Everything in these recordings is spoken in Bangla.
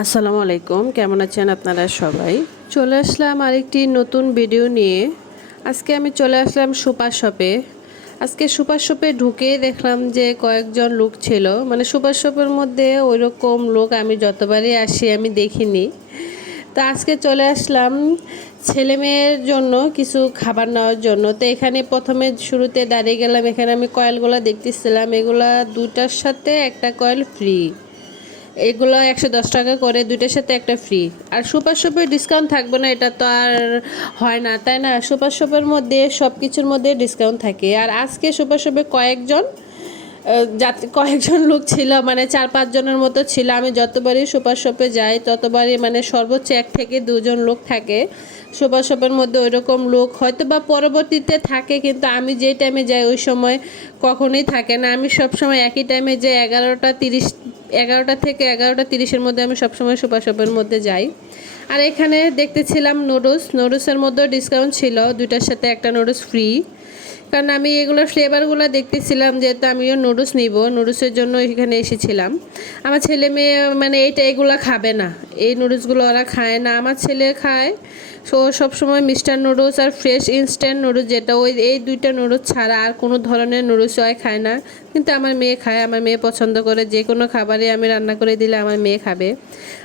আসসালামু আলাইকুম, কেমন আছেন আপনারা সবাই? চলে আসলাম আরেকটি নতুন ভিডিও নিয়ে। আজকে আমি চলে আসলাম সুপার শপে। আজকে সুপার শপে ঢুকে দেখলাম যে কয়েকজন লোক ছিল, মানে সুপার শপের মধ্যে ওইরকম লোক আমি যতবারই আসি আমি দেখিনি। তো আজকে চলে আসলাম ছেলে মেয়ের জন্য কিছু খাবার নেওয়ার জন্য। তো এখানে প্রথমে শুরুতে দাঁড়িয়ে গেলাম, এখানে আমি কয়েলগুলো দেখতেছিলাম, এগুলা দুটার সাথে একটা কয়েল ফ্রি। এগুলো 110 টাকা করে, দুইটার সাথে একটা ফ্রি। আর সুপার শপের ডিসকাউন্ট থাকবে না এটা তো আর হয় না, তাই না? সুপার শপের মধ্যে সব কিছুর মধ্যে ডিসকাউন্ট থাকে। আর আজকে সুপার শপে কয়েকজন লোক ছিল, মানে 4-5 জনের মতো ছিল। আমি যতবারই সুপার শপে যাই ততবারই মানে সর্বোচ্চ 1 থেকে 2 জন লোক থাকে সুপার শপের মধ্যে। ওইরকম লোক হয়তো বা পরবর্তীতে থাকে, কিন্তু আমি যে টাইমে যাই ওই সময় কখনোই থাকে না। আমি সবসময় একই টাইমে যাই, 11টা থেকে 11টা 30-এর মধ্যে আমি সবসময় সুপার শপের মধ্যে যাই। আর এখানে দেখতেছিলাম নুডলসের মধ্যেও ডিসকাউন্ট ছিল, দুইটার সাথে একটা নুডলস ফ্রি। কারণ আমি এগুলোর ফ্লেভারগুলো দেখতেছিলাম, যেহেতু আমিও নুডলস নিব, নুডলসের জন্য এখানে এসেছিলাম। আমার ছেলে মেয়ে মানে এগুলো খাবে না, এই নুডলসগুলো ওরা খায় না। আমার ছেলে খায়, সো সবসময় মিস্টার নুডলস আর ফ্রেশ ইনস্ট্যান্ট নুডলস, যেটা এই দুইটা নুডলস ছাড়া আর কোনো ধরনের নুডলস ওই খায় না। কিন্তু আমার মেয়ে খায়, আমার মেয়ে পছন্দ করে, যে কোনো খাবারে আমি রান্না করে দিলে আমার মেয়ে খাবে।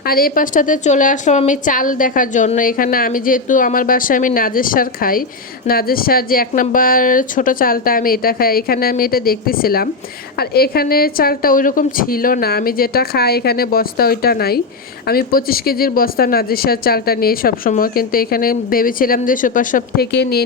আর এই পাশটাতে চলে আসলাম আমি চাল দেখার জন্য। এখানে আমি যেহেতু আমার বাসায় আমি নাজের শার খাই, নাজের শার যে 1 নাম্বার ছোট চালটা আমি এটা খাই, এখানে আমি এটা দেখতেছিলাম। আর এখানে চালটা ওই রকম ছিল না, আমি যেটা খাই এখানে বস্তা ওইটা নাই। আমি 25 কেজির বস্তা নাজের শার চালটা নিয়ে সবসময়, কিন্তু এখানে ভেবেছিলাম যে সুপার শপ থেকে নিয়ে